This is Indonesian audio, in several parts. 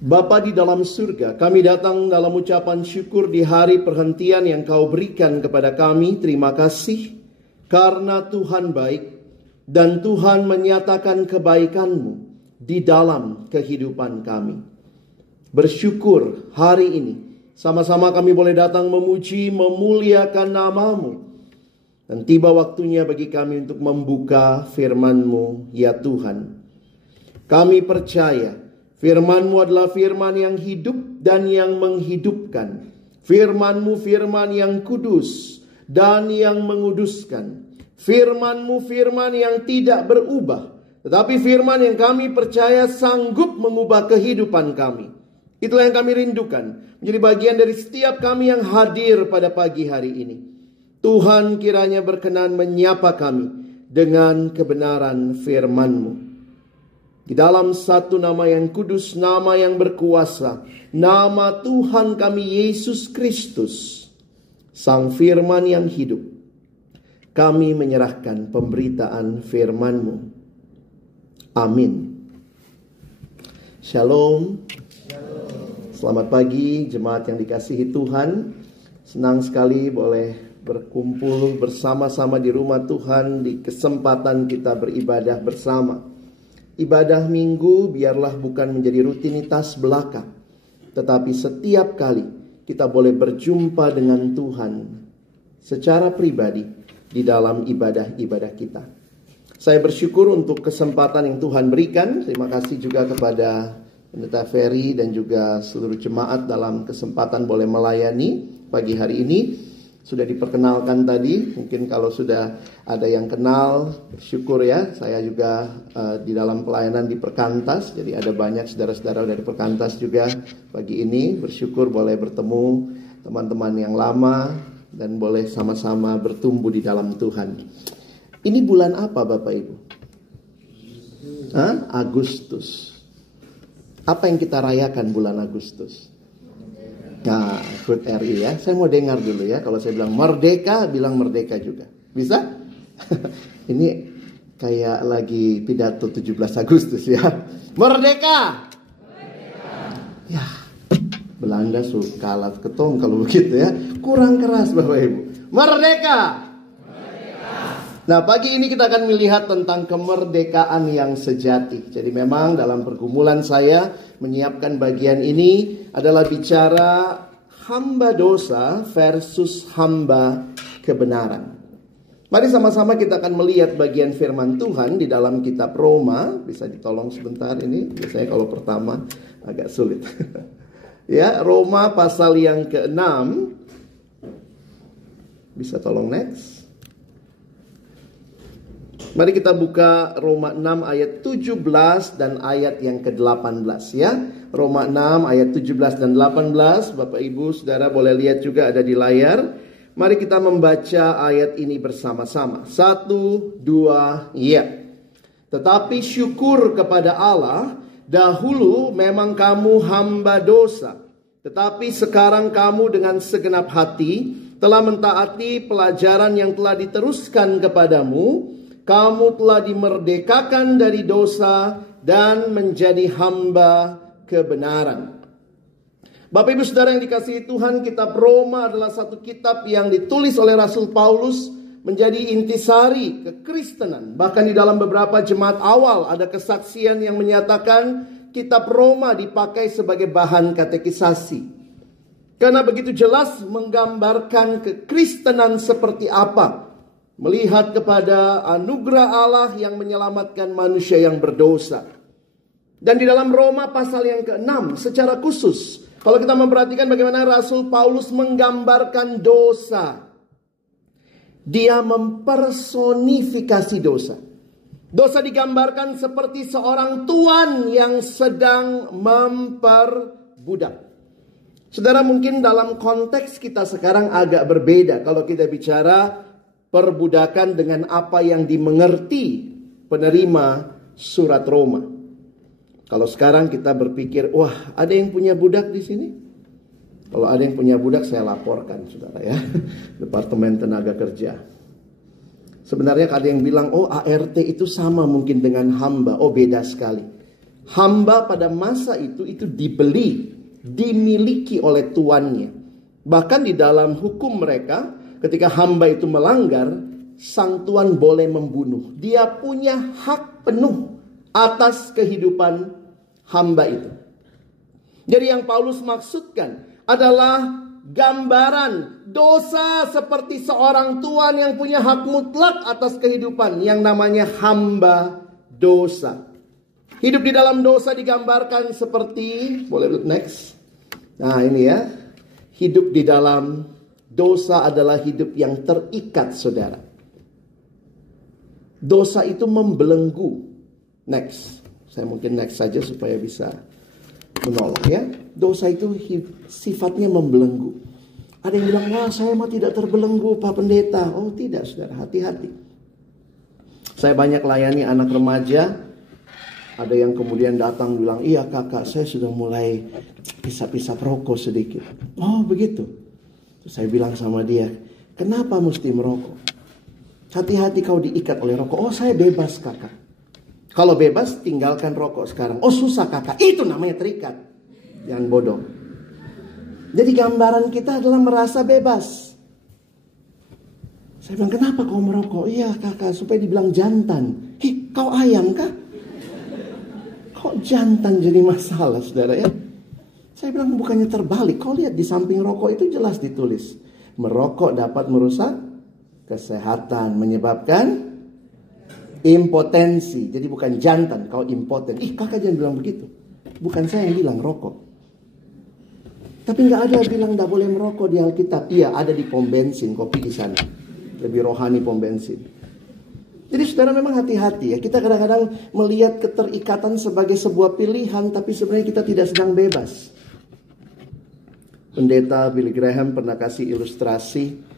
Bapa di dalam surga, kami datang dalam ucapan syukur di hari perhentian yang Kau berikan kepada kami. Terima kasih karena Tuhan baik dan Tuhan menyatakan kebaikan-Mu di dalam kehidupan kami. Bersyukur hari ini sama-sama kami boleh datang memuji, memuliakan nama-Mu. Dan tiba waktunya bagi kami untuk membuka firman-Mu, ya Tuhan. Kami percaya firman-Mu adalah firman yang hidup dan yang menghidupkan. Firman-Mu firman yang kudus dan yang menguduskan. Firman-Mu firman yang tidak berubah, tetapi firman yang kami percaya sanggup mengubah kehidupan kami. Itulah yang kami rindukan, menjadi bagian dari setiap kami yang hadir pada pagi hari ini. Tuhan kiranya berkenan menyapa kami dengan kebenaran firman-Mu. Di dalam satu nama yang kudus, nama yang berkuasa, nama Tuhan kami Yesus Kristus, Sang Firman yang hidup, kami menyerahkan pemberitaan firman-Mu. Amin. Shalom. Selamat pagi jemaat yang dikasihi Tuhan. Senang sekali boleh berkumpul bersama-sama di rumah Tuhan di kesempatan kita beribadah bersama. Ibadah minggu biarlah bukan menjadi rutinitas belaka, tetapi setiap kali kita boleh berjumpa dengan Tuhan secara pribadi di dalam ibadah-ibadah kita. Saya bersyukur untuk kesempatan yang Tuhan berikan. Terima kasih juga kepada Pendeta Ferry dan juga seluruh jemaat dalam kesempatan boleh melayani pagi hari ini. Sudah diperkenalkan tadi, mungkin kalau sudah ada yang kenal, bersyukur ya. Saya juga di dalam pelayanan di Perkantas, jadi ada banyak saudara-saudara dari Perkantas juga pagi ini. Bersyukur boleh bertemu teman-teman yang lama dan boleh sama-sama bertumbuh di dalam Tuhan. Ini bulan apa Bapak Ibu? Agustus. Apa yang kita rayakan bulan Agustus? Nah, HUT RI ya. Saya mau dengar dulu ya. Kalau saya bilang merdeka, bilang merdeka juga. Bisa? Ini kayak lagi pidato 17 Agustus ya. Merdeka! Merdeka! Ya, Belanda suka kalah ketong kalau begitu ya. Kurang keras Bapak Ibu. Merdeka! Merdeka! Nah, pagi ini kita akan melihat tentang kemerdekaan yang sejati. Jadi memang dalam pergumulan saya menyiapkan bagian ini adalah bicara hamba dosa versus hamba kebenaran. Mari sama-sama kita akan melihat bagian firman Tuhan di dalam kitab Roma. Bisa ditolong sebentar ini, biasanya kalau pertama agak sulit. Ya, Roma pasal yang ke-6. Bisa tolong next. Mari kita buka Roma 6 ayat 17 dan ayat yang ke-18 ya. Roma 6 ayat 17 dan 18. Bapak Ibu Saudara boleh lihat juga ada di layar. Mari kita membaca ayat ini bersama-sama. 1, 2, ya. Tetapi syukur kepada Allah, dahulu memang kamu hamba dosa, tetapi sekarang kamu dengan segenap hati telah mentaati pelajaran yang telah diteruskan kepadamu. Kamu telah dimerdekakan dari dosa dan menjadi hamba kebenaran. Bapak Ibu Saudara yang dikasihi Tuhan, kitab Roma adalah satu kitab yang ditulis oleh Rasul Paulus menjadi intisari kekristenan. Bahkan di dalam beberapa jemaat awal ada kesaksian yang menyatakan kitab Roma dipakai sebagai bahan katekisasi. Karena begitu jelas menggambarkan kekristenan seperti apa. Melihat kepada anugerah Allah yang menyelamatkan manusia yang berdosa. Dan di dalam Roma pasal yang ke-6 secara khusus, kalau kita memperhatikan bagaimana Rasul Paulus menggambarkan dosa, dia mempersonifikasi dosa. Dosa digambarkan seperti seorang tuan yang sedang memperbudak. Saudara, mungkin dalam konteks kita sekarang agak berbeda kalau kita bicara perbudakan dengan apa yang dimengerti penerima surat Roma. Kalau sekarang kita berpikir, wah ada yang punya budak di sini? Kalau ada yang punya budak saya laporkan saudara ya. Departemen Tenaga Kerja. Sebenarnya ada yang bilang, oh ART itu sama mungkin dengan hamba. Oh beda sekali. Hamba pada masa itu dibeli, dimiliki oleh tuannya. Bahkan di dalam hukum mereka, ketika hamba itu melanggar, sang tuan boleh membunuh. Dia punya hak penuh atas kehidupan hamba itu. Jadi yang Paulus maksudkan adalah gambaran dosa seperti seorang tuan yang punya hak mutlak atas kehidupan yang namanya hamba dosa. Hidup di dalam dosa digambarkan seperti, boleh next. Nah ini ya, hidup di dalam dosa adalah hidup yang terikat, saudara. Dosa itu membelenggu. Next, saya mungkin next saja supaya bisa menolak ya. Dosa itu sifatnya membelenggu. Ada yang bilang, wah saya mah tidak terbelenggu Pak Pendeta. Oh tidak, saudara, hati-hati. Saya banyak layani anak remaja. Ada yang kemudian datang bilang, iya kakak saya sudah mulai pisah-pisah rokok sedikit. Oh begitu. Terus saya bilang sama dia, kenapa mesti merokok? Hati-hati kau diikat oleh rokok. Oh saya bebas kakak. Kalau bebas tinggalkan rokok sekarang. Oh susah kakak. Itu namanya terikat. Jangan bodoh. Jadi gambaran kita adalah merasa bebas. Saya bilang, kenapa kau merokok? Iya kakak, supaya dibilang jantan. Kau ayam kah? Kok jantan jadi masalah, saudara ya? Saya bilang bukannya terbalik. Kau lihat di samping rokok itu jelas ditulis, merokok dapat merusak kesehatan, menyebabkan impotensi. Jadi bukan jantan, kau impoten. Kakak jangan bilang begitu. Bukan saya yang bilang rokok. Tapi nggak ada yang bilang nggak boleh merokok di Alkitab. Iya, ada di pom bensin, kopi di sana. Lebih rohani pom bensin. Jadi saudara memang hati-hati ya. Kita kadang-kadang melihat keterikatan sebagai sebuah pilihan, tapi sebenarnya kita tidak sedang bebas. Pendeta Billy Graham pernah kasih ilustrasi.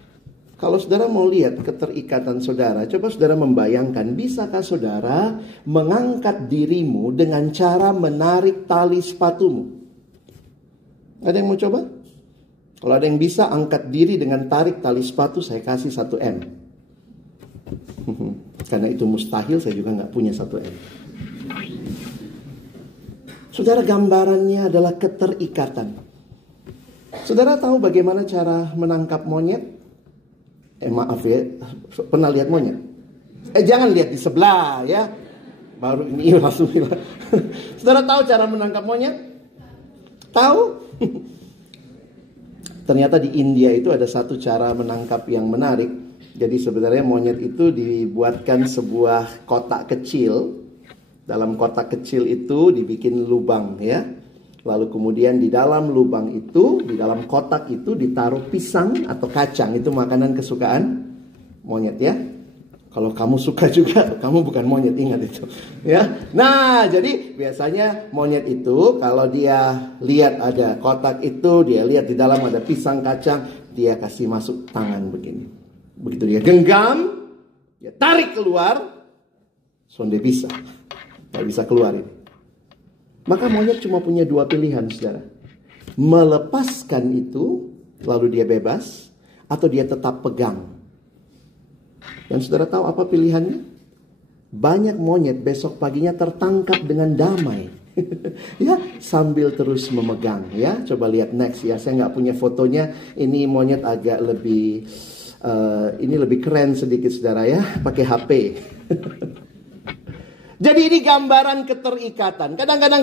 Kalau saudara mau lihat keterikatan saudara, coba saudara membayangkan, bisakah saudara mengangkat dirimu dengan cara menarik tali sepatumu? Ada yang mau coba? Kalau ada yang bisa angkat diri dengan tarik tali sepatu, saya kasih 1 M. Karena itu mustahil, saya juga nggak punya 1 M. Saudara, gambarannya adalah keterikatan. Saudara tahu bagaimana cara menangkap monyet? Maaf ya, pernah lihat monyet? Jangan lihat di sebelah ya. Baru ini langsung bilang. Saudara tahu cara menangkap monyet? Tahu? Ternyata di India itu ada satu cara menangkap yang menarik. Jadi sebenarnya monyet itu dibuatkan sebuah kotak kecil. Dalam kotak kecil itu dibikin lubang ya. Lalu kemudian di dalam lubang itu, di dalam kotak itu ditaruh pisang atau kacang. Itu makanan kesukaan monyet ya. Kalau kamu suka juga, kamu bukan monyet, ingat itu ya. Nah jadi biasanya monyet itu kalau dia lihat ada kotak itu, dia lihat di dalam ada pisang kacang, dia kasih masuk tangan begini. Begitu dia genggam, dia tarik keluar, sonde bisa. Tidak bisa keluar ini. Maka monyet cuma punya 2 pilihan, saudara. Melepaskan itu, lalu dia bebas, atau dia tetap pegang. Dan saudara tahu apa pilihannya? Banyak monyet besok paginya tertangkap dengan damai. Ya, sambil terus memegang. Ya, coba lihat next ya. Saya nggak punya fotonya. Ini monyet agak lebih... ini lebih keren sedikit saudara ya, pakai HP. Jadi ini gambaran keterikatan. Kadang-kadang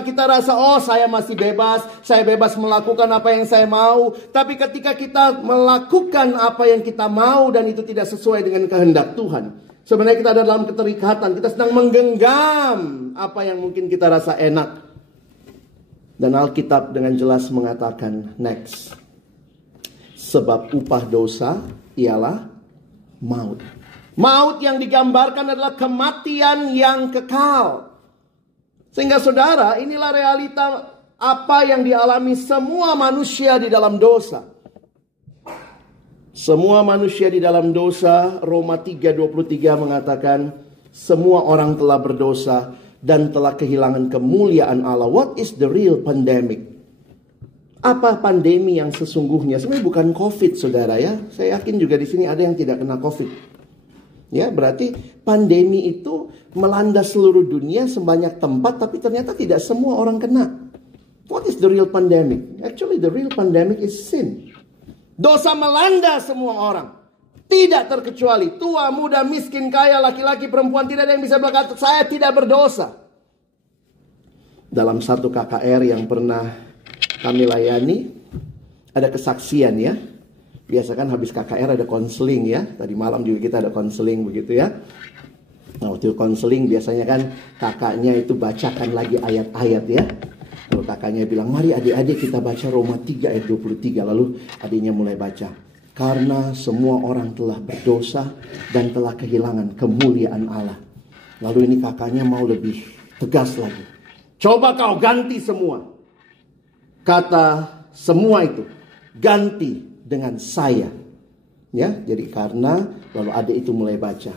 kita rasa, oh saya masih bebas, saya bebas melakukan apa yang saya mau. Tapi ketika kita melakukan apa yang kita mau dan itu tidak sesuai dengan kehendak Tuhan, sebenarnya kita ada dalam keterikatan. Kita sedang menggenggam apa yang mungkin kita rasa enak. Dan Alkitab dengan jelas mengatakan next. Sebab upah dosa ialah maut. Maut yang digambarkan adalah kematian yang kekal. Sehingga saudara, inilah realita apa yang dialami semua manusia di dalam dosa. Semua manusia di dalam dosa, Roma 3:23 mengatakan, semua orang telah berdosa dan telah kehilangan kemuliaan Allah. What is the real pandemic? Apa pandemi yang sesungguhnya? Sebenarnya bukan COVID, saudara ya. Saya yakin juga di sini ada yang tidak kena COVID. Ya, berarti pandemi itu melanda seluruh dunia sebanyak tempat, tapi ternyata tidak semua orang kena. What is the real pandemic? Actually the real pandemic is sin. Dosa melanda semua orang. Tidak terkecuali tua, muda, miskin, kaya, laki-laki, perempuan. Tidak ada yang bisa berkata, saya tidak berdosa. Dalam satu KKR yang pernah kami layani, ada kesaksian ya. Biasa kan habis KKR ada konseling ya. Tadi malam juga kita ada konseling begitu ya. Nah, waktu konseling biasanya kan kakaknya itu bacakan lagi ayat-ayat ya. Lalu kakaknya bilang, mari adik-adik kita baca Roma 3 ayat 23. Lalu adiknya mulai baca. Karena semua orang telah berdosa dan telah kehilangan kemuliaan Allah. Lalu ini kakaknya mau lebih tegas lagi. Coba kau ganti semua. Kata semua itu. Ganti dengan saya. Ya, jadi karena, lalu adik itu mulai baca.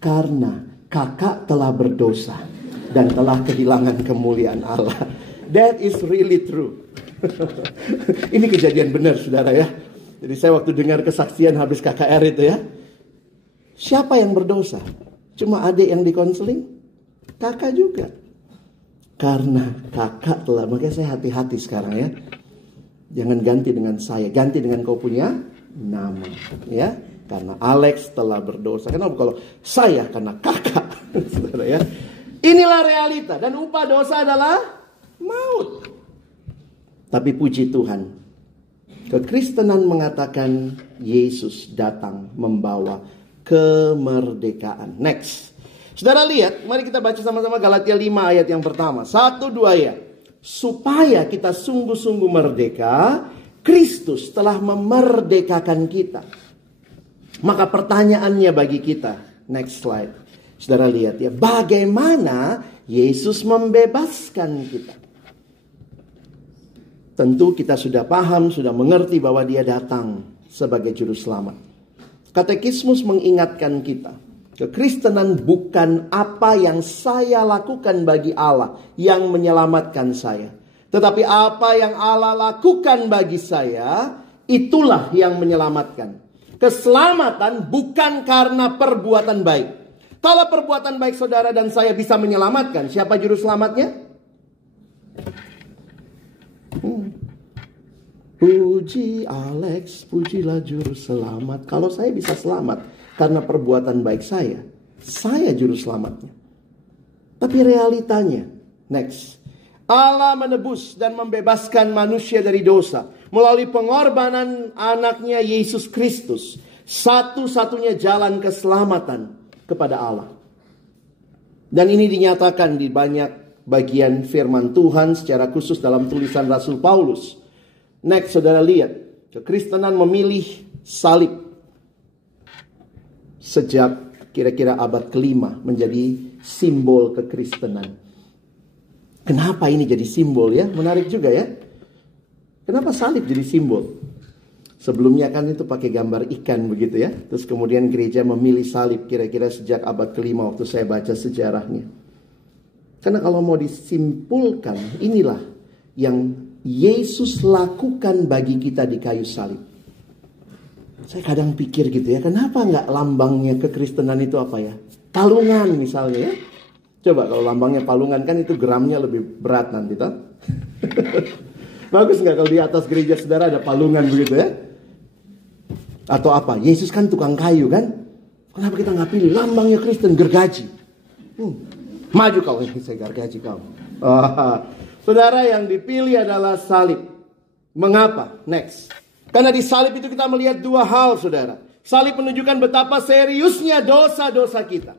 Karena kakak telah berdosa dan telah kehilangan kemuliaan Allah. That is really true. Ini kejadian benar saudara ya. Jadi saya waktu dengar kesaksian habis KKR itu ya. Siapa yang berdosa? Cuma adik yang dikonseling? Kakak juga. Karena kakak telah, makanya saya hati-hati sekarang ya. Jangan ganti dengan saya, ganti dengan kau punya nama ya. Karena Alex telah berdosa. Kenapa? Kalau saya karena kakak. Saudara ya. Inilah realita. Dan upah dosa adalah maut. Tapi puji Tuhan. Kekristenan mengatakan Yesus datang membawa kemerdekaan. Next. Saudara lihat. Mari kita baca sama-sama Galatia 5 ayat yang pertama. 1, 2 ya. Supaya kita sungguh-sungguh merdeka. Kristus telah memerdekakan kita. Maka pertanyaannya bagi kita, next slide. Saudara lihat ya, bagaimana Yesus membebaskan kita? Tentu kita sudah paham, sudah mengerti bahwa dia datang sebagai juru selamat. Katekismus mengingatkan kita, kekristenan bukan apa yang saya lakukan bagi Allah yang menyelamatkan saya. Tetapi apa yang Allah lakukan bagi saya, itulah yang menyelamatkan. Keselamatan bukan karena perbuatan baik. Kalau perbuatan baik saudara dan saya bisa menyelamatkan, siapa juru selamatnya? Puji Alex, pujilah juru selamat. Kalau saya bisa selamat karena perbuatan baik saya juru selamatnya. Tapi realitanya, next. Allah menebus dan membebaskan manusia dari dosa melalui pengorbanan anaknya Yesus Kristus. Satu-satunya jalan keselamatan kepada Allah. Dan ini dinyatakan di banyak bagian firman Tuhan secara khusus dalam tulisan Rasul Paulus. Next, saudara lihat. Kekristenan memilih salib. Sejak kira-kira abad ke-5 menjadi simbol kekristenan. Kenapa ini jadi simbol ya? Menarik juga ya. Kenapa salib jadi simbol? Sebelumnya kan itu pakai gambar ikan begitu ya. Terus kemudian gereja memilih salib kira-kira sejak abad ke-5 waktu saya baca sejarahnya. Karena kalau mau disimpulkan, inilah yang Yesus lakukan bagi kita di kayu salib. Saya kadang pikir gitu ya, kenapa nggak lambangnya kekristenan itu apa ya? Palungan misalnya ya. Coba kalau lambangnya palungan kan itu gramnya lebih berat nanti toh. Bagus nggak kalau di atas gereja saudara ada palungan begitu ya? Atau apa? Yesus kan tukang kayu kan? Kenapa kita nggak pilih lambangnya Kristen gergaji? Maju kau, saya gergaji kau. Saudara, yang dipilih adalah salib. Mengapa? Next. Karena di salib itu kita melihat dua hal saudara. Salib menunjukkan betapa seriusnya dosa-dosa kita.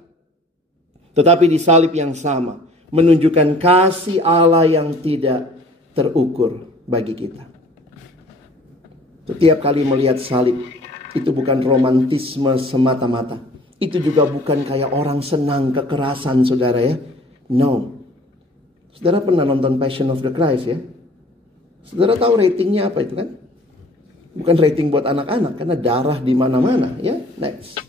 Tetapi di salib yang sama menunjukkan kasih Allah yang tidak terukur bagi kita. Setiap kali melihat salib, itu bukan romantisme semata-mata. Itu juga bukan kayak orang senang kekerasan saudara ya. No. Saudara pernah nonton Passion of the Christ ya? Saudara tahu ratingnya apa itu kan? Bukan rating buat anak-anak karena darah di mana-mana ya. Next.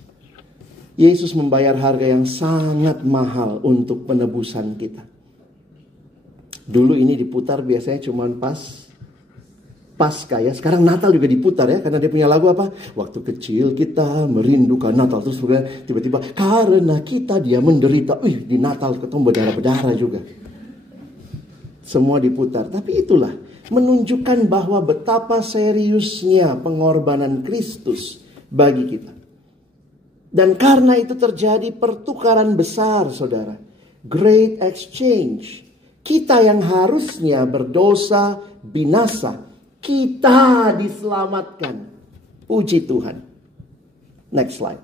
Yesus membayar harga yang sangat mahal untuk penebusan kita. Dulu ini diputar biasanya cuma pas Pasca ya. Sekarang Natal juga diputar ya. Karena dia punya lagu apa? Waktu kecil kita merindukan Natal. Terus tiba-tiba karena kita dia menderita. Di Natal ketemu berdarah-berdarah juga. Semua diputar. Tapi itulah. Menunjukkan bahwa betapa seriusnya pengorbanan Kristus bagi kita. Dan karena itu terjadi pertukaran besar, saudara. Great exchange. Kita yang harusnya berdosa, binasa, kita diselamatkan. Puji Tuhan. Next slide.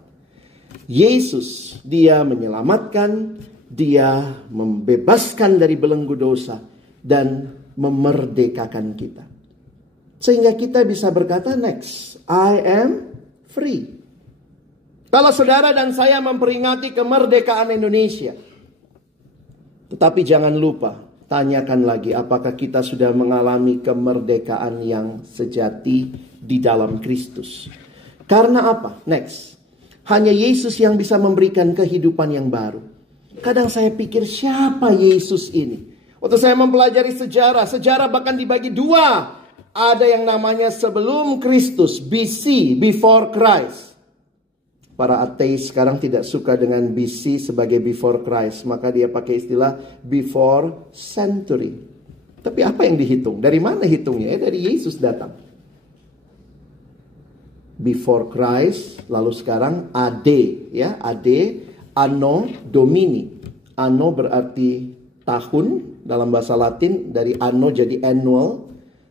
Yesus, dia menyelamatkan, dia membebaskan dari belenggu dosa, dan memerdekakan kita. Sehingga kita bisa berkata next, I am free. Kalau saudara dan saya memperingati kemerdekaan Indonesia, tetapi jangan lupa, tanyakan lagi apakah kita sudah mengalami kemerdekaan yang sejati di dalam Kristus. Karena apa? Next. Hanya Yesus yang bisa memberikan kehidupan yang baru. Kadang saya pikir siapa Yesus ini? Waktu saya mempelajari sejarah bahkan dibagi dua. Ada yang namanya sebelum Kristus, BC, before Christ. Para ateis sekarang tidak suka dengan BC sebagai before Christ. Maka dia pakai istilah before century. Tapi apa yang dihitung? Dari mana hitungnya? Dari Yesus datang. Before Christ, lalu sekarang AD. Ya, AD, Anno Domini. Anno berarti tahun dalam bahasa Latin. Dari Anno jadi annual.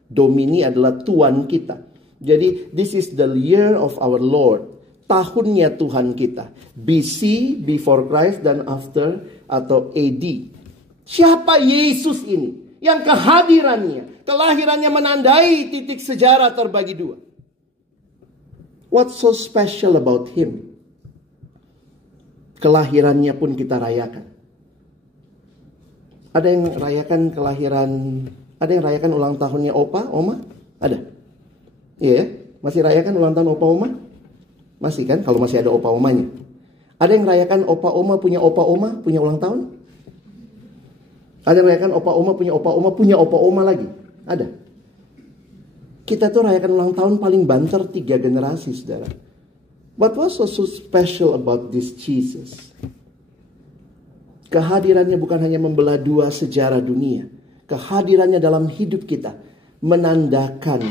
Domini adalah Tuhan kita. Jadi this is the year of our Lord. Tahunnya Tuhan kita. BC, before Christ, dan after atau AD. Siapa Yesus ini? Yang kehadirannya, kelahirannya menandai titik sejarah terbagi dua. What's so special about him? Kelahirannya pun kita rayakan. Ada yang rayakan kelahiran, ada yang rayakan ulang tahunnya opa, oma? Ada? Iya ya? Masih rayakan ulang tahun opa, oma? Masih kan, kalau masih ada opa omanya. Ada yang rayakan opa oma punya ulang tahun? Ada yang rayakan opa oma punya opa oma lagi? Ada. Kita tuh rayakan ulang tahun paling banter 3 generasi, saudara. What was so special about this Jesus? Kehadirannya bukan hanya membelah dua sejarah dunia. Kehadirannya dalam hidup kita menandakan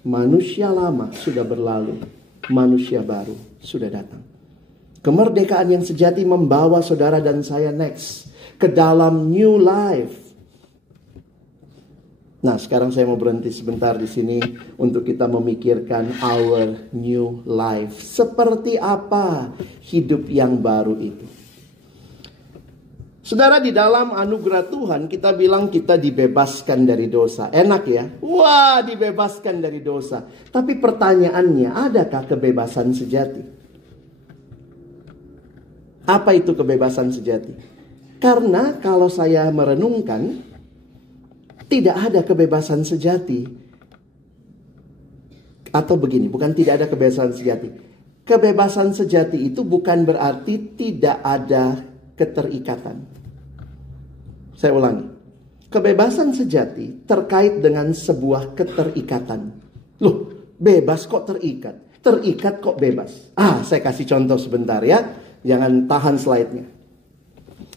manusia lama sudah berlalu. Manusia baru sudah datang. Kemerdekaan yang sejati membawa saudara dan saya next ke dalam new life. Nah, sekarang saya mau berhenti sebentar di sini untuk kita memikirkan our new life. Seperti apa hidup yang baru itu? Saudara, di dalam anugerah Tuhan kita bilang kita dibebaskan dari dosa. Enak ya? Wah, dibebaskan dari dosa. Tapi pertanyaannya, adakah kebebasan sejati? Apa itu kebebasan sejati? Karena kalau saya merenungkan, tidak ada kebebasan sejati. Atau begini, bukan tidak ada kebebasan sejati. Kebebasan sejati itu bukan berarti tidak ada keterikatan. Saya ulangi. Kebebasan sejati terkait dengan sebuah keterikatan. Loh, bebas kok terikat? Terikat kok bebas? Saya kasih contoh sebentar ya. Jangan tahan slide-nya.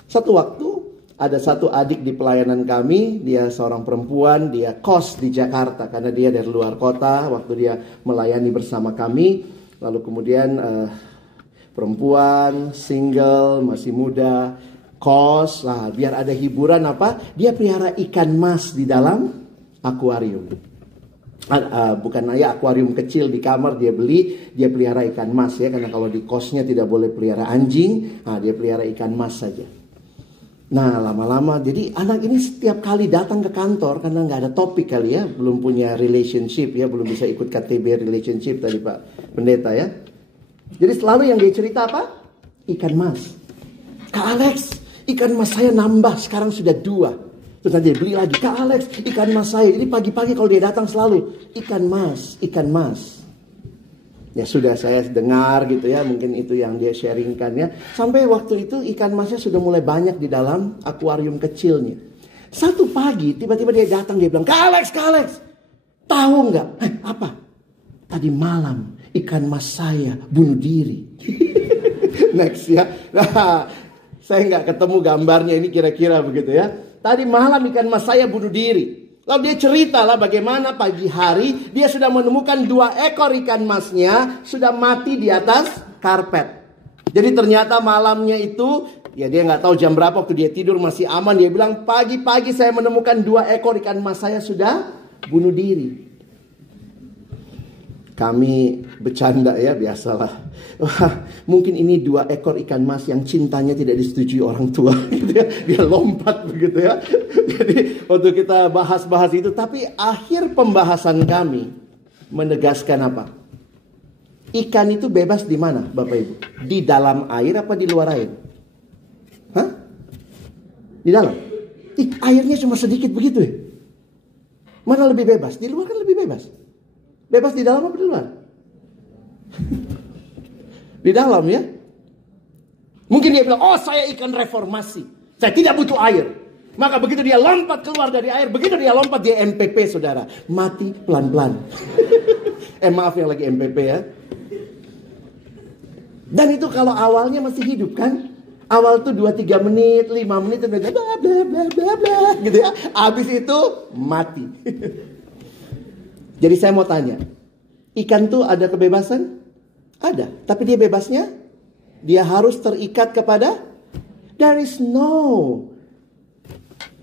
Satu waktu ada satu adik di pelayanan kami. Dia seorang perempuan. Dia kos di Jakarta karena dia dari luar kota. Waktu dia melayani bersama kami. Lalu kemudian perempuan, single, masih muda, kos, biar ada hiburan apa? Dia pelihara ikan mas di dalam akuarium. Bukan akuarium kecil di kamar dia beli, dia pelihara ikan mas ya. Karena kalau di kosnya tidak boleh pelihara anjing, dia pelihara ikan mas saja. Nah, lama-lama jadi anak ini setiap kali datang ke kantor karena nggak ada topik kali ya, belum punya relationship ya, belum bisa ikut KTB relationship tadi Pak Pendeta ya. Jadi selalu yang dia cerita apa? Ikan mas. Kak Alex, ikan mas saya nambah, sekarang sudah 2. Terus nanti beli lagi, Kak Alex, ikan mas saya. Jadi pagi-pagi kalau dia datang selalu, ikan mas, ikan mas. Ya sudah saya dengar gitu ya, mungkin itu yang dia sharingkan ya. Sampai waktu itu ikan masnya sudah mulai banyak di dalam akuarium kecilnya. Satu pagi tiba-tiba dia datang, dia bilang, Kak Alex, Tahu nggak? Apa? Tadi malam ikan mas saya bunuh diri. Next ya. Nah, saya nggak ketemu gambarnya, ini kira-kira begitu ya. Tadi malam ikan mas saya bunuh diri. Lalu dia cerita lah bagaimana pagi hari dia sudah menemukan 2 ekor ikan masnya sudah mati di atas karpet. Jadi ternyata malamnya itu, ya dia nggak tahu jam berapa waktu dia tidur masih aman. Dia bilang pagi-pagi saya menemukan 2 ekor ikan mas saya sudah bunuh diri. Kami bercanda ya, biasalah. Wah, mungkin ini 2 ekor ikan mas yang cintanya tidak disetujui orang tua. Gitu ya. Dia lompat begitu ya. Jadi waktu kita bahas-bahas itu. Tapi akhir pembahasan kami menegaskan apa? Ikan itu bebas di mana Bapak Ibu? Di dalam air apa di luar air? Hah? Di dalam? Airnya cuma sedikit begitu ya? Mana lebih bebas? Di luar kan lebih bebas. Bebas di dalam apa di luar? Di dalam ya. Mungkin dia bilang, oh saya ikan reformasi. Saya tidak butuh air. Maka begitu dia lompat keluar dari air. Begitu dia lompat dia MPP saudara. Mati pelan-pelan. Maaf yang lagi MPP ya. Dan itu kalau awalnya masih hidup kan. Awal tuh 2-3 menit, 5 menit. Bla bla bla bla bla gitu ya. Habis itu mati. Jadi saya mau tanya, ikan tuh ada kebebasan? Ada. Tapi dia bebasnya? Dia harus terikat kepada? There is no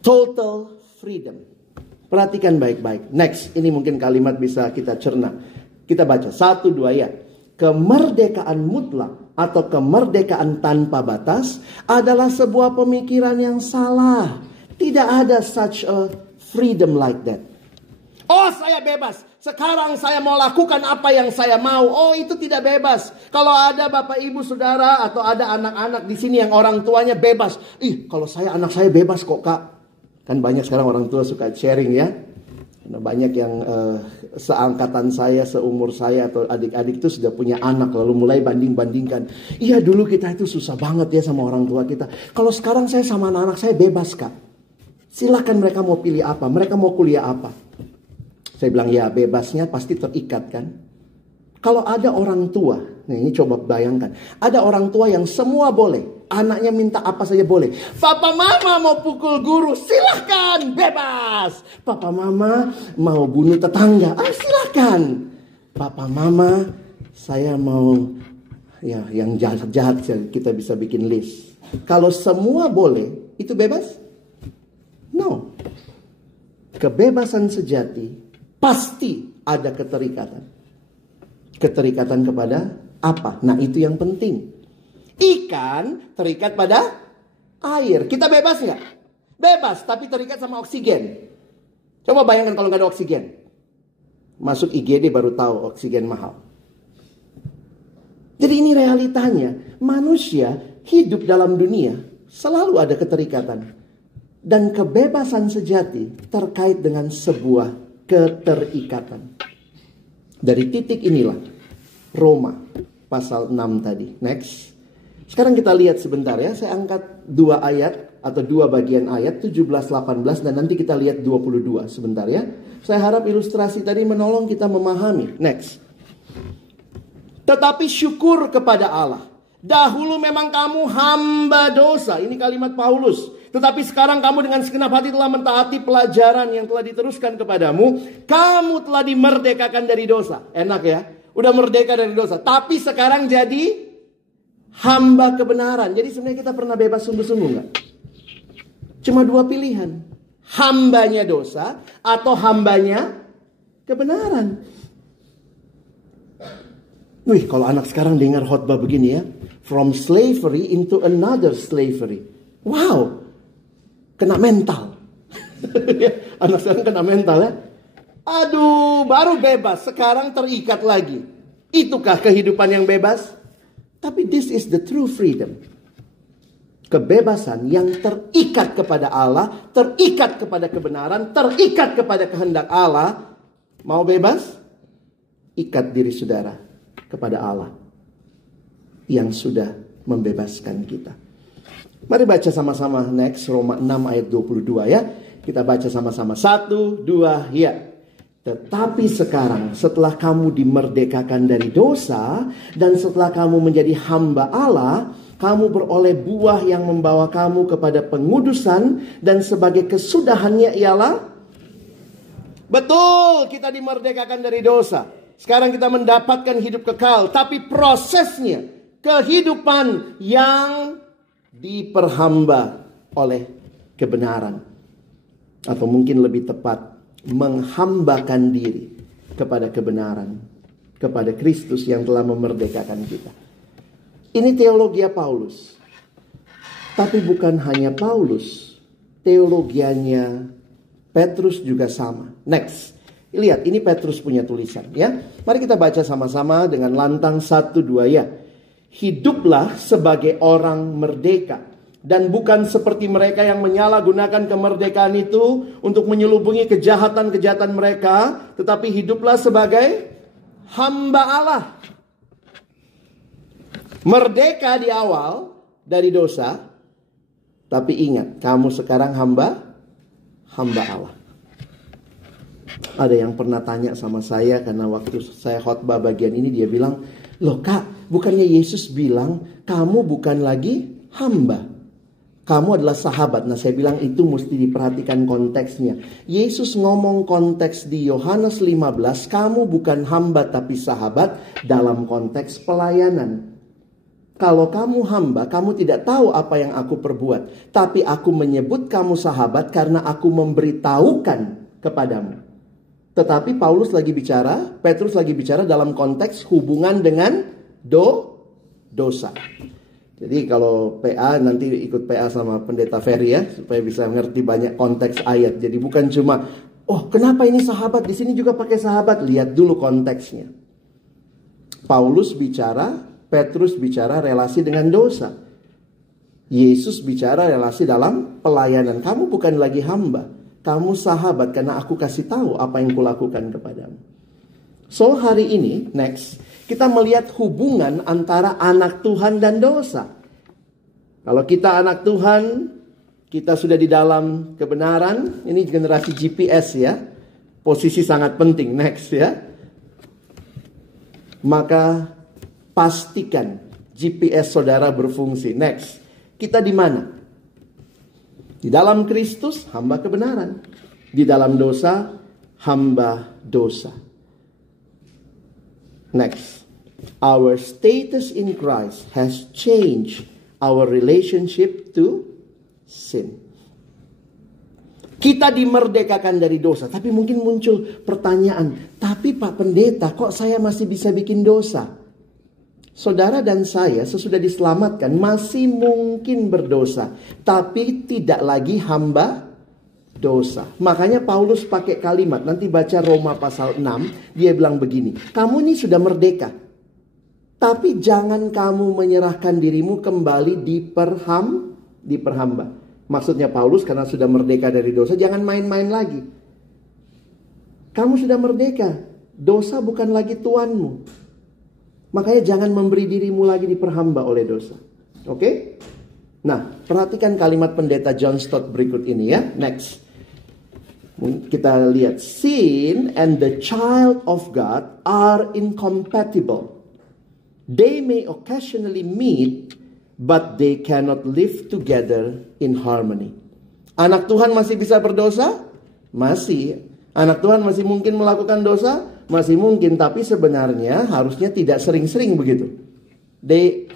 total freedom. Perhatikan baik-baik. Next, ini mungkin kalimat bisa kita cerna. Kita baca 1, 2 ya. Kemerdekaan mutlak atau kemerdekaan tanpa batas adalah sebuah pemikiran yang salah. Tidak ada such a freedom like that. Oh saya bebas, sekarang saya mau lakukan apa yang saya mau. Oh itu tidak bebas. Kalau ada bapak ibu saudara atau ada anak-anak di sini yang orang tuanya bebas. Kalau anak saya bebas kok kak. Kan banyak sekarang orang tua suka sharing ya. Karena banyak yang seangkatan saya, seumur saya atau adik-adik itu sudah punya anak. Lalu mulai banding-bandingkan. Iya dulu kita itu susah banget ya sama orang tua kita. Kalau sekarang saya sama anak-anak saya bebas kak. Silakan mereka mau pilih apa, mereka mau kuliah apa. Saya bilang ya bebasnya pasti terikat kan. Kalau ada orang tua, nah ini coba bayangkan. Ada orang tua yang semua boleh. Anaknya minta apa saja boleh. Papa mama mau pukul guru, silahkan bebas. Papa mama mau bunuh tetangga, silahkan. Papa mama saya mau ya yang jahat-jahat kita bisa bikin list. Kalau semua boleh, itu bebas? No. Kebebasan sejati pasti ada keterikatan. Keterikatan kepada apa? Nah itu yang penting. Ikan terikat pada air. Kita bebas nggak? Bebas, tapi terikat sama oksigen. Coba bayangkan kalau nggak ada oksigen. Masuk IGD baru tahu oksigen mahal. Jadi ini realitanya. Manusia hidup dalam dunia selalu ada keterikatan. Dan kebebasan sejati terkait dengan sebuah keterikatan. Dari titik inilah Roma pasal 6 tadi. Next. Sekarang kita lihat sebentar ya. Saya angkat 2 ayat atau 2 bagian ayat 17-18 dan nanti kita lihat 22 sebentar ya. Saya harap ilustrasi tadi menolong kita memahami. Next. Tetapi syukur kepada Allah. Dahulu memang kamu hamba dosa. Ini kalimat Paulus. Tetapi sekarang kamu dengan segenap hati telah mentaati pelajaran yang telah diteruskan kepadamu. Kamu telah dimerdekakan dari dosa. Enak ya. Udah merdeka dari dosa. Tapi sekarang jadi hamba kebenaran. Jadi sebenarnya kita pernah bebas sungguh-sungguh gak? Cuma 2 pilihan. Hambanya dosa atau hambanya kebenaran. Wih, kalau anak sekarang dengar khotbah begini ya. From slavery into another slavery. Wow. Kena mental. Anak sekarang kena mental ya. Aduh, baru bebas. Sekarang terikat lagi. Itukah kehidupan yang bebas? Tapi this is the true freedom. Kebebasan yang terikat kepada Allah. Terikat kepada kebenaran. Terikat kepada kehendak Allah. Mau bebas? Ikat diri saudara kepada Allah yang sudah membebaskan kita. Mari baca sama-sama next Roma 6 ayat 22 ya. Kita baca sama-sama 1, 2 ya. Tetapi sekarang setelah kamu dimerdekakan dari dosa dan setelah kamu menjadi hamba Allah, kamu beroleh buah yang membawa kamu kepada pengudusan dan sebagai kesudahannya ialah betul kita dimerdekakan dari dosa. Sekarang kita mendapatkan hidup kekal, tapi prosesnya kehidupan yang diperhamba oleh kebenaran. Atau mungkin lebih tepat, menghambakan diri kepada kebenaran, kepada Kristus yang telah memerdekakan kita. Ini teologi Paulus. Tapi bukan hanya Paulus, teologianya Petrus juga sama. Next, lihat ini Petrus punya tulisan ya. Mari kita baca sama-sama dengan lantang 1-2 ya. Hiduplah sebagai orang merdeka. Dan bukan seperti mereka yang menyalahgunakan kemerdekaan itu untuk menyelubungi kejahatan-kejahatan mereka. Tetapi hiduplah sebagai hamba Allah. Merdeka di awal dari dosa. Tapi ingat, kamu sekarang hamba Allah. Ada yang pernah tanya sama saya karena waktu saya khotbah bagian ini dia bilang, "Loh Kak, bukannya Yesus bilang kamu bukan lagi hamba? Kamu adalah sahabat." Nah saya bilang itu mesti diperhatikan konteksnya. Yesus ngomong konteks di Yohanes 15, kamu bukan hamba tapi sahabat dalam konteks pelayanan. Kalau kamu hamba, kamu tidak tahu apa yang aku perbuat. Tapi aku menyebut kamu sahabat karena aku memberitahukan kepadamu. Tetapi Petrus lagi bicara dalam konteks hubungan dengan dosa. Jadi kalau PA nanti ikut PA sama pendeta Ferry ya, supaya bisa mengerti banyak konteks ayat. Jadi bukan cuma, oh kenapa ini sahabat, di sini juga pakai sahabat. Lihat dulu konteksnya. Paulus bicara, Petrus bicara relasi dengan dosa. Yesus bicara relasi dalam pelayanan. Kamu bukan lagi hamba, kamu sahabat karena aku kasih tahu apa yang kulakukan kepadamu. So hari ini, next, kita melihat hubungan antara anak Tuhan dan dosa. Kalau kita anak Tuhan, kita sudah di dalam kebenaran. Ini generasi GPS ya. Posisi sangat penting. Next ya. Maka pastikan GPS saudara berfungsi. Next. Kita di mana? Di dalam Kristus, hamba kebenaran. Di dalam dosa, hamba dosa. Next, our status in Christ has changed our relationship to sin. Kita dimerdekakan dari dosa, tapi mungkin muncul pertanyaan, tapi Pak Pendeta, kok saya masih bisa bikin dosa? Saudara dan saya sesudah diselamatkan masih mungkin berdosa, tapi tidak lagi hamba dosa. Makanya Paulus pakai kalimat, nanti baca Roma pasal 6, dia bilang begini, kamu ini sudah merdeka, tapi jangan kamu menyerahkan dirimu kembali diperhamba. Maksudnya Paulus karena sudah merdeka dari dosa, jangan main-main lagi. Kamu sudah merdeka, dosa bukan lagi tuanmu. Makanya jangan memberi dirimu lagi diperhamba oleh dosa. Oke? Nah, perhatikan kalimat pendeta John Stott berikut ini ya. Next. Kita lihat. Sin and the child of God are incompatible. They may occasionally meet, but they cannot live together in harmony. Anak Tuhan masih bisa berdosa? Masih. Anak Tuhan masih mungkin melakukan dosa? Masih mungkin, tapi sebenarnya harusnya tidak sering-sering begitu. They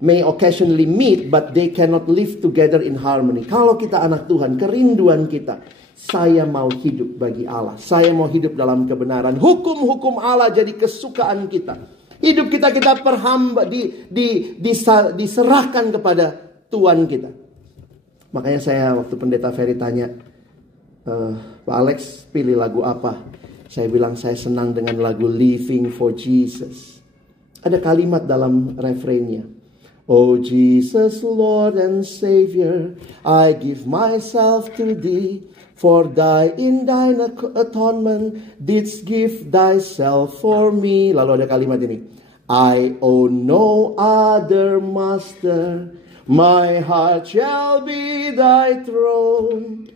may occasionally meet, but they cannot live together in harmony. Kalau kita anak Tuhan, kerinduan kita, saya mau hidup bagi Allah. Saya mau hidup dalam kebenaran. Hukum-hukum Allah jadi kesukaan kita. Hidup kita perhamba, diserahkan kepada Tuhan kita. Makanya saya waktu pendeta Ferry tanya, Pak Alex pilih lagu apa? Saya bilang saya senang dengan lagu Living for Jesus. Ada kalimat dalam refrainnya. Oh Jesus, Lord and Savior, I give myself to thee. For in thine atonement didst give thyself for me. Lalu ada kalimat ini. I own no other master. My heart shall be thy throne.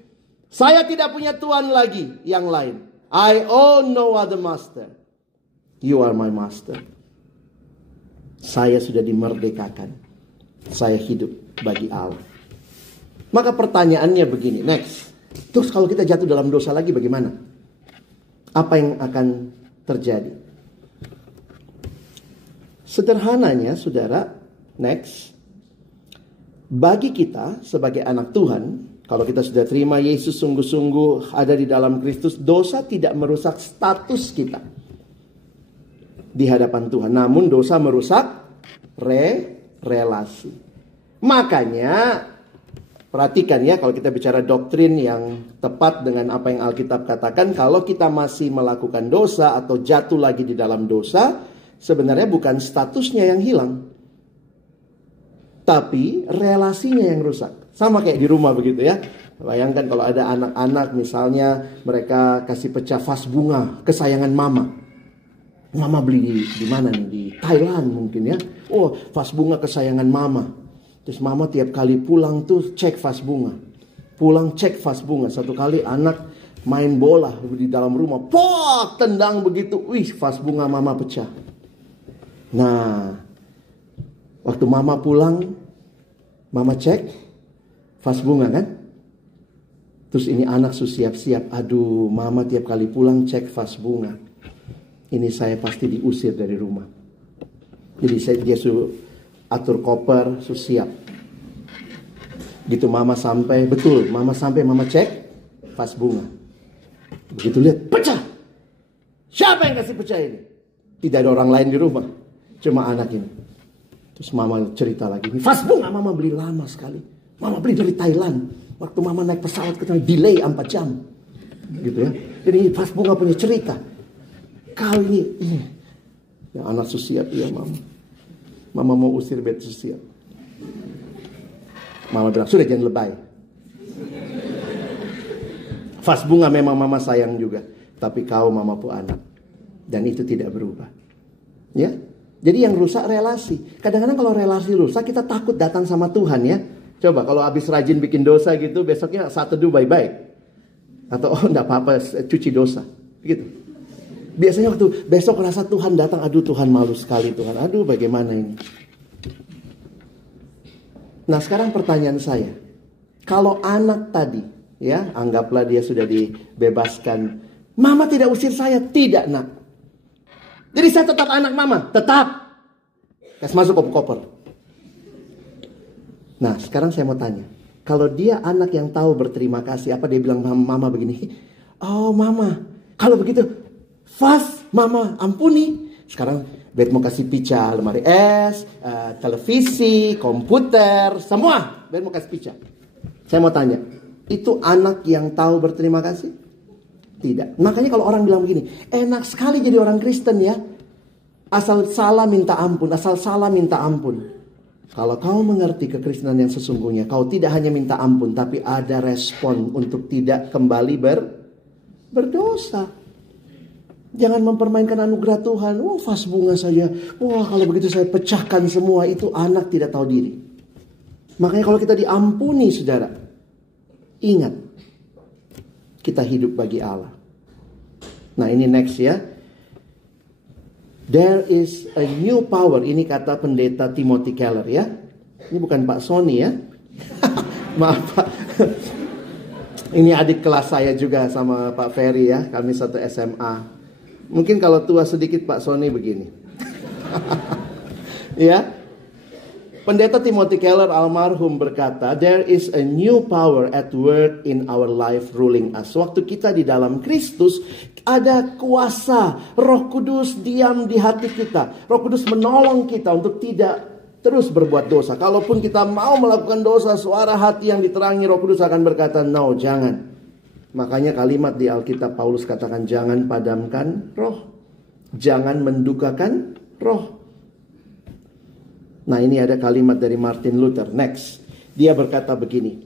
Saya tidak punya Tuhan lagi yang lain. I own no other master. You are my master. Saya sudah dimerdekakan. Saya hidup bagi Allah. Maka pertanyaannya begini, next. Terus kalau kita jatuh dalam dosa lagi bagaimana? Apa yang akan terjadi? Sederhananya, saudara, next. Bagi kita sebagai anak Tuhan, kalau kita sudah terima Yesus sungguh-sungguh ada di dalam Kristus, dosa tidak merusak status kita di hadapan Tuhan. Namun dosa merusak relasi. Makanya perhatikan ya, kalau kita bicara doktrin yang tepat dengan apa yang Alkitab katakan, kalau kita masih melakukan dosa atau jatuh lagi di dalam dosa, sebenarnya bukan statusnya yang hilang, tapi relasinya yang rusak. Sama kayak di rumah begitu ya. Bayangkan kalau ada anak-anak misalnya mereka kasih pecah vas bunga kesayangan mama. Mama beli di mana nih? Di Thailand mungkin ya. Oh, vas bunga kesayangan mama. Terus mama tiap kali pulang tuh cek vas bunga. Pulang cek vas bunga. Satu kali anak main bola di dalam rumah. Pok, tendang begitu. Wih, vas bunga mama pecah. Nah, waktu mama pulang, mama cek vas bunga kan? Terus ini anak siap-siap. Aduh, mama tiap kali pulang cek vas bunga. Ini saya pasti diusir dari rumah. Jadi dia suruh atur koper, siap. Gitu mama sampai, betul, mama sampai, mama cek vas bunga. Begitu lihat, pecah. Siapa yang kasih pecah ini? Tidak ada orang lain di rumah, cuma anak ini. Terus mama cerita lagi, ini vas bunga mama beli lama sekali. Mama beli dari Thailand. Waktu mama naik pesawat ke delay 4 jam. Gitu ya. Jadi vas bunga punya cerita. Kau ini. Ya anak siap, iya mama. Mama mau usir bed siap. Mama bilang, sudah jangan lebay. Vas bunga memang mama sayang juga. Tapi kau mama pu anak. Dan itu tidak berubah. Ya. Jadi yang rusak relasi. Kadang-kadang kalau relasi rusak kita takut datang sama Tuhan ya. Coba kalau habis rajin bikin dosa gitu, besoknya saat teduh bye-bye. Atau oh enggak apa-apa cuci dosa. Gitu. Biasanya waktu besok rasa Tuhan datang, aduh Tuhan malu sekali Tuhan. Aduh bagaimana ini. Nah sekarang pertanyaan saya. Kalau anak tadi, ya anggaplah dia sudah dibebaskan. Mama tidak usir saya, tidak nak. Jadi saya tetap anak mama, tetap. Kasih masuk koper. Nah sekarang saya mau tanya. Kalau dia anak yang tahu berterima kasih, apa dia bilang mama begini? Oh mama, kalau begitu vas mama ampuni. Sekarang Bet mau kasih pica lemari es, televisi, komputer, semua Bet mau kasih pica. Saya mau tanya, itu anak yang tahu berterima kasih? Tidak. Makanya kalau orang bilang begini, enak sekali jadi orang Kristen ya. Asal salah minta ampun, asal salah minta ampun. Kalau kau mengerti kekristenan yang sesungguhnya, kau tidak hanya minta ampun, tapi ada respon untuk tidak kembali berdosa. Jangan mempermainkan anugerah Tuhan. Oh, vas bunga saja. Wah, kalau begitu saya pecahkan semua. Itu anak tidak tahu diri. Makanya kalau kita diampuni, saudara, ingat, kita hidup bagi Allah. Nah, ini next ya. There is a new power. Ini kata pendeta Timothy Keller ya. Ini bukan Pak Sony ya. Maaf Pak. Ini adik kelas saya juga sama Pak Ferry ya. Kami satu SMA. Mungkin kalau tua sedikit Pak Sony begini. Ya. Pendeta Timothy Keller almarhum berkata, there is a new power at work in our life ruling us. Waktu kita di dalam Kristus, ada kuasa Roh Kudus diam di hati kita. Roh Kudus menolong kita untuk tidak terus berbuat dosa. Kalaupun kita mau melakukan dosa, suara hati yang diterangi Roh Kudus akan berkata, no, jangan. Makanya kalimat di Alkitab Paulus katakan, jangan padamkan roh. Jangan mendukakan roh. Nah ini ada kalimat dari Martin Luther. Next. Dia berkata begini.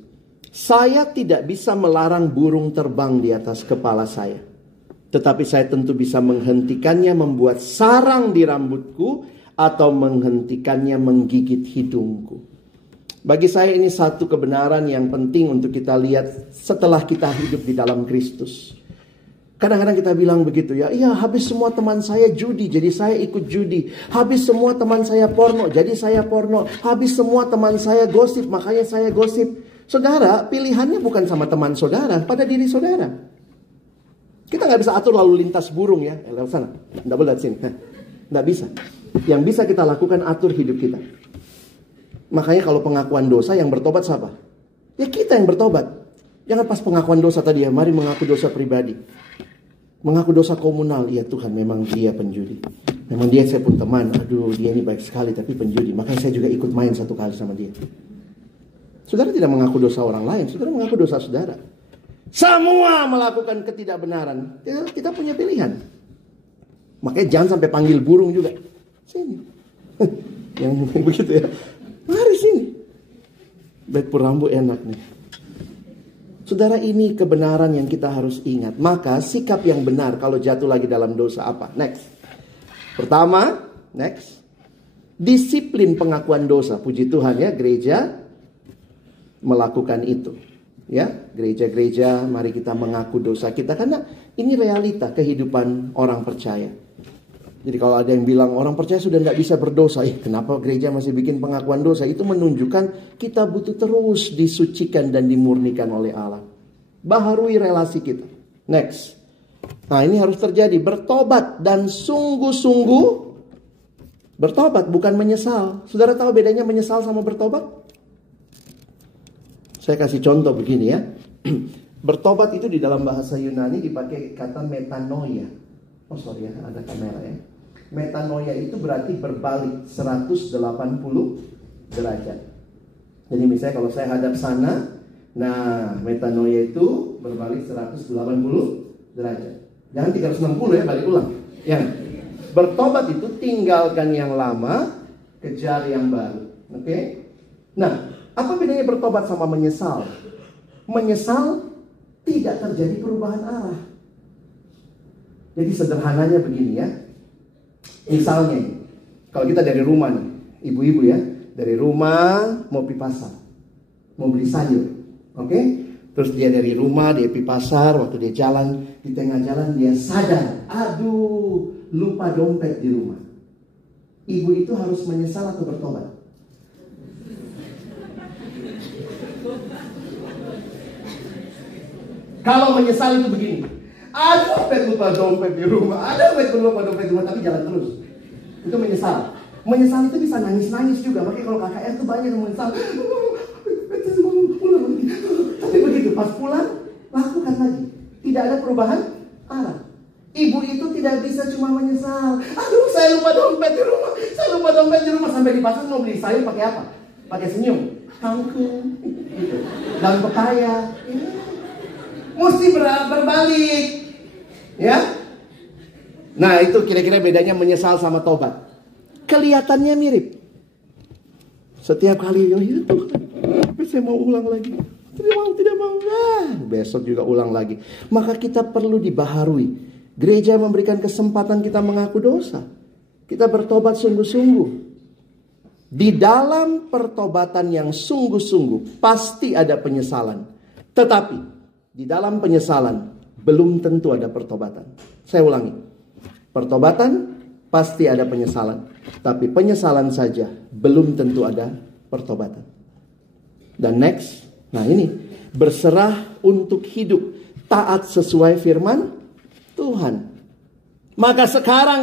Saya tidak bisa melarang burung terbang di atas kepala saya. Tetapi saya tentu bisa menghentikannya membuat sarang di rambutku. Atau menghentikannya menggigit hidungku. Bagi saya ini satu kebenaran yang penting untuk kita lihat setelah kita hidup di dalam Kristus. Kadang-kadang kita bilang begitu ya, iya habis semua teman saya judi, jadi saya ikut judi. Habis semua teman saya porno, jadi saya porno. Habis semua teman saya gosip, makanya saya gosip. Saudara, pilihannya bukan sama teman saudara, pada diri saudara. Kita nggak bisa atur lalu lintas burung ya, lewat sana, nggak boleh lewat sini. Nggak bisa. Yang bisa kita lakukan atur hidup kita. Makanya kalau pengakuan dosa yang bertobat siapa? Ya kita yang bertobat. Jangan pas pengakuan dosa tadi ya, mari mengaku dosa pribadi. Mengaku dosa komunal, iya Tuhan memang dia penjudi. Memang dia saya pun teman, aduh dia ini baik sekali tapi penjudi. Makanya saya juga ikut main satu kali sama dia. Saudara tidak mengaku dosa orang lain, saudara mengaku dosa saudara. Semua melakukan ketidakbenaran, ya, kita punya pilihan. Makanya jangan sampai panggil burung juga. Sini. Yang begitu ya. Mari sini. Baik rambu enak nih. Saudara, ini kebenaran yang kita harus ingat. Maka sikap yang benar kalau jatuh lagi dalam dosa apa? Next. Pertama, next. Disiplin pengakuan dosa. Puji Tuhan ya, gereja melakukan itu. Ya, gereja-gereja mari kita mengaku dosa kita. Karena ini realita kehidupan orang percaya. Jadi kalau ada yang bilang orang percaya sudah tidak bisa berdosa, kenapa gereja masih bikin pengakuan dosa? Itu menunjukkan kita butuh terus disucikan dan dimurnikan oleh Allah. Baharui relasi kita. Next. Nah ini harus terjadi. Bertobat dan sungguh-sungguh bertobat, bukan menyesal. Saudara tahu bedanya menyesal sama bertobat? Saya kasih contoh begini ya. Bertobat itu di dalam bahasa Yunani dipakai kata metanoia. Oh sorry ya, ada kamera ya. Metanoia itu berarti berbalik 180 derajat. Jadi misalnya kalau saya hadap sana, nah metanoia itu berbalik 180 derajat. Jangan 360 ya, balik ulang. Ya. Bertobat itu tinggalkan yang lama, kejar yang baru. Oke? Nah, apa bedanya bertobat sama menyesal? Menyesal tidak terjadi perubahan arah. Jadi sederhananya begini ya. Misalnya, kalau kita dari rumah nih, ibu-ibu ya, dari rumah mau pergi pasar, mau beli sayur, oke? Terus dia dari rumah, dia pergi pasar, waktu dia jalan, di tengah jalan dia sadar, aduh, lupa dompet di rumah. Ibu itu harus menyesal atau bertobat? Kalau menyesal itu begini, ada lupa dompet di rumah, ada lupa dompet di rumah, tapi jalan terus. Itu menyesal. Menyesal itu bisa nangis-nangis juga. Makanya kalau KKR itu banyak yang menyesal. Tapi begitu, pas pulang, lakukan lagi. Tidak ada perubahan arah. Ibu itu tidak bisa cuma menyesal. Aduh, saya lupa dompet di rumah. Saya lupa dompet di rumah. Sampai di pasar mau beli sayur pakai apa? Pakai senyum. Kangkung. Gitu. Daun pepaya. Mesti berbalik. Ya. Nah itu kira-kira bedanya menyesal sama tobat. Kelihatannya mirip. Setiap kali ya Tuhan, saya mau ulang lagi. Tidak mau. Besok juga ulang lagi. Maka kita perlu dibaharui. Gereja memberikan kesempatan kita mengaku dosa. Kita bertobat sungguh-sungguh. Di dalam pertobatan yang sungguh-sungguh pasti ada penyesalan. Tetapi di dalam penyesalan belum tentu ada pertobatan. Saya ulangi. Pertobatan pasti ada penyesalan. Tapi penyesalan saja belum tentu ada pertobatan. Dan next. Nah ini. Berserah untuk hidup. Taat sesuai firman Tuhan. Maka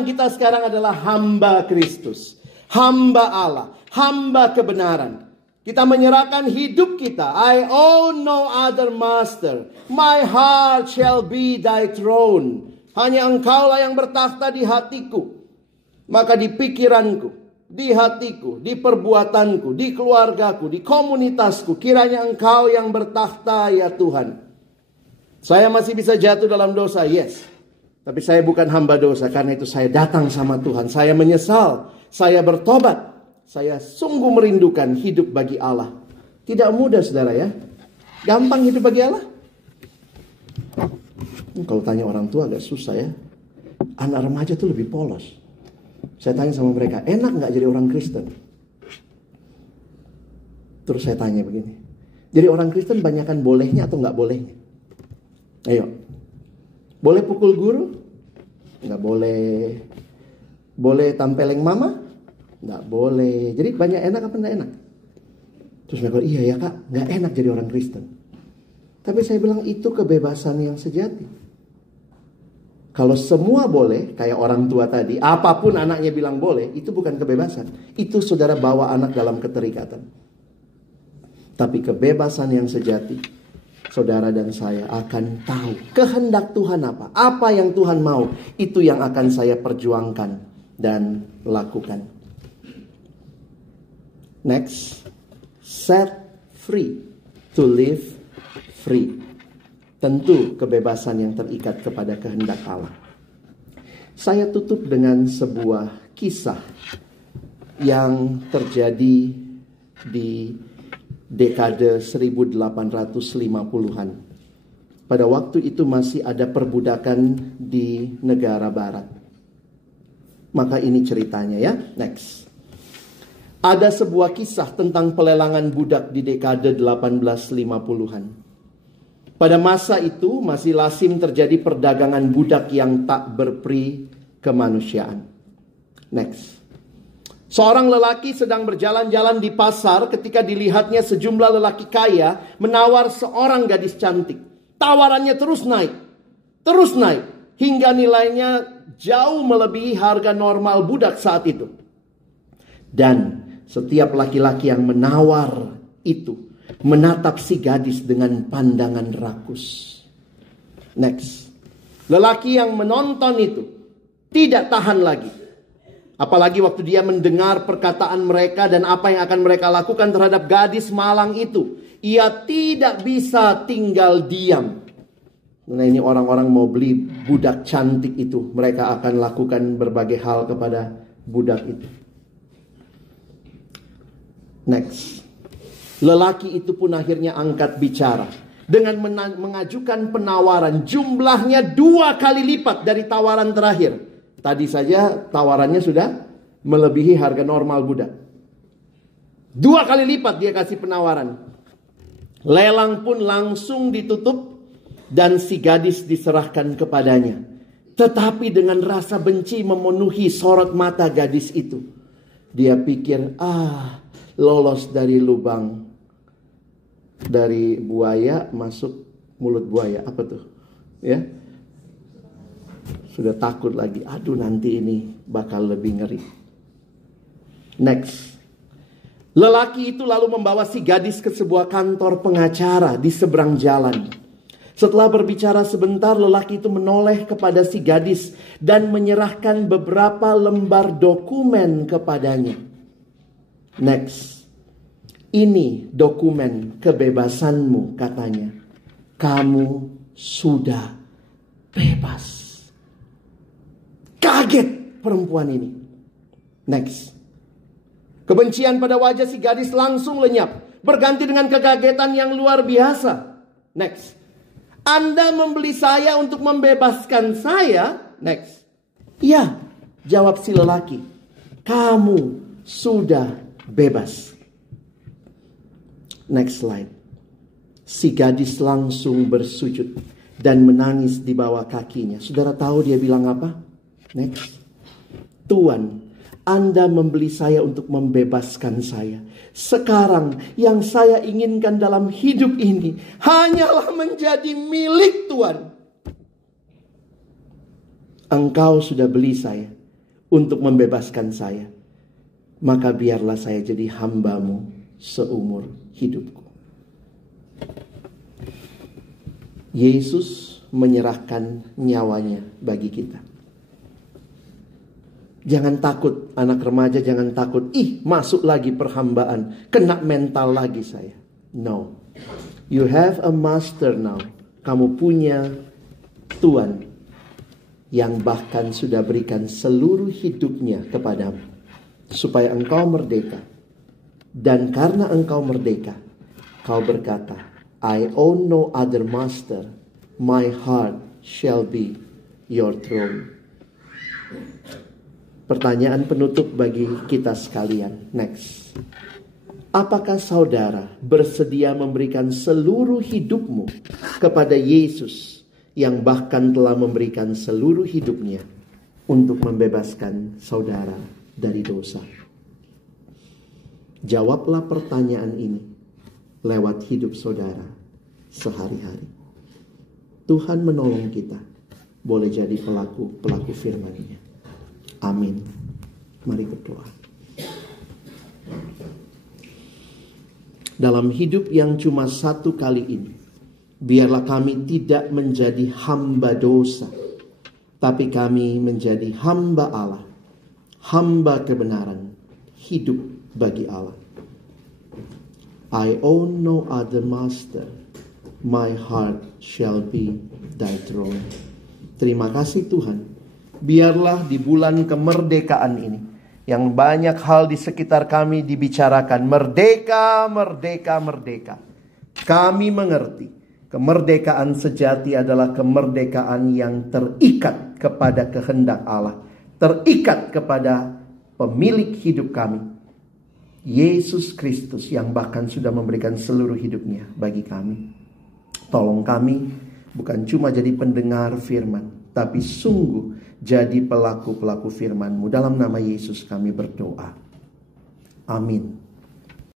kita sekarang adalah hamba Kristus. Hamba Allah. Hamba kebenaran. Kita menyerahkan hidup kita. I own no other master. My heart shall be thy throne. Hanya engkaulah yang bertakhta di hatiku. Maka di pikiranku, di hatiku, di perbuatanku, di keluargaku, di komunitasku. Kiranya engkau yang bertakhta ya Tuhan. Saya masih bisa jatuh dalam dosa, yes. Tapi saya bukan hamba dosa. Karena itu saya datang sama Tuhan. Saya menyesal. Saya bertobat. Saya sungguh merindukan hidup bagi Allah. Tidak mudah saudara ya. Gampang hidup bagi Allah? Kalau tanya orang tua agak susah ya. Anak remaja tuh lebih polos. Saya tanya sama mereka, enak gak jadi orang Kristen? Terus saya tanya begini, jadi orang Kristen banyakkan bolehnya atau gak bolehnya? Ayo. Boleh pukul guru? Nggak boleh. Boleh tampeleng mama? Nggak boleh. Jadi banyak enak apa nggak enak? Terus mereka bilang, iya ya kak, nggak enak jadi orang Kristen. Tapi saya bilang itu kebebasan yang sejati. Kalau semua boleh, kayak orang tua tadi, apapun anaknya bilang boleh, itu bukan kebebasan. Itu saudara bawa anak dalam keterikatan. Tapi kebebasan yang sejati, saudara dan saya akan tahu kehendak Tuhan apa. Apa yang Tuhan mau, itu yang akan saya perjuangkan dan lakukan. Next, set free to live free. Tentu kebebasan yang terikat kepada kehendak Allah. Saya tutup dengan sebuah kisah yang terjadi di dekade 1850-an. Pada waktu itu masih ada perbudakan di negara barat. Maka ini ceritanya ya. Next. Ada sebuah kisah tentang pelelangan budak di dekade 1850-an. Pada masa itu masih lazim terjadi perdagangan budak yang tak berperi kemanusiaan. Next. Seorang lelaki sedang berjalan-jalan di pasar ketika dilihatnya sejumlah lelaki kaya menawar seorang gadis cantik. Tawarannya terus naik. Hingga nilainya jauh melebihi harga normal budak saat itu. Dan setiap laki-laki yang menawar itu menatap si gadis dengan pandangan rakus. Next. Lelaki yang menonton itu tidak tahan lagi. Apalagi waktu dia mendengar perkataan mereka dan apa yang akan mereka lakukan terhadap gadis malang itu. Ia tidak bisa tinggal diam. Nah, ini orang-orang mau beli budak cantik itu. Mereka akan lakukan berbagai hal kepada budak itu. Next. Lelaki itu pun akhirnya angkat bicara dengan mengajukan penawaran jumlahnya 2 kali lipat dari tawaran terakhir. Tadi saja tawarannya sudah melebihi harga normal budak. 2 kali lipat dia kasih penawaran. Lelang pun langsung ditutup dan si gadis diserahkan kepadanya. Tetapi dengan rasa benci memenuhi sorot mata gadis itu. Dia pikir, lolos dari lubang. Dari buaya masuk mulut buaya. Apa tuh? Ya. Sudah takut lagi. Aduh, nanti ini bakal lebih ngeri. Next. Lelaki itu lalu membawa si gadis ke sebuah kantor pengacara di seberang jalan. Setelah berbicara sebentar, lelaki itu menoleh kepada si gadis dan menyerahkan beberapa lembar dokumen kepadanya. Next. Ini dokumen kebebasanmu, katanya. Kamu sudah bebas. Kaget perempuan ini. Next. Kebencian pada wajah si gadis langsung lenyap. Berganti dengan kekagetan yang luar biasa. Next. Anda membeli saya untuk membebaskan saya? Next. Ya, jawab si lelaki. Kamu sudah bebas. Next slide. Si gadis langsung bersujud dan menangis di bawah kakinya. Saudara tahu dia bilang apa? Next. Tuan, Anda membeli saya untuk membebaskan saya. Sekarang yang saya inginkan dalam hidup ini hanyalah menjadi milik Tuan. Engkau sudah beli saya untuk membebaskan saya. Maka biarlah saya jadi hamba-Mu seumur hidupku. Yesus menyerahkan nyawanya bagi kita. Jangan takut anak remaja, jangan takut. Masuk lagi perhambaan, kena mental lagi saya. No. You have a master now. Kamu punya Tuhan yang bahkan sudah berikan seluruh hidupnya kepadamu supaya engkau merdeka. Dan karena engkau merdeka, kau berkata, I own no other master. My heart shall be your throne. Pertanyaan penutup bagi kita sekalian. Next. Apakah saudara bersedia memberikan seluruh hidupmu kepada Yesus yang bahkan telah memberikan seluruh hidupnya untuk membebaskan saudara dari dosa. Jawablah pertanyaan ini lewat hidup saudara sehari-hari. Tuhan menolong kita boleh jadi pelaku firman-Nya. Amin. Mari berdoa. Dalam hidup yang cuma satu kali ini, biarlah kami tidak menjadi hamba dosa, tapi kami menjadi hamba Allah, hamba kebenaran, hidup bagi Allah. I own no other master, my heart shall be thy throne. Terima kasih Tuhan, biarlah di bulan kemerdekaan ini, yang banyak hal di sekitar kami dibicarakan, merdeka, merdeka, merdeka. Kami mengerti, kemerdekaan sejati adalah kemerdekaan yang terikat kepada kehendak Allah, terikat kepada pemilik hidup kami, Yesus Kristus, yang bahkan sudah memberikan seluruh hidupnya bagi kami. Tolong kami bukan cuma jadi pendengar firman, tapi sungguh jadi pelaku-pelaku firman-Mu. Dalam nama Yesus kami berdoa. Amin.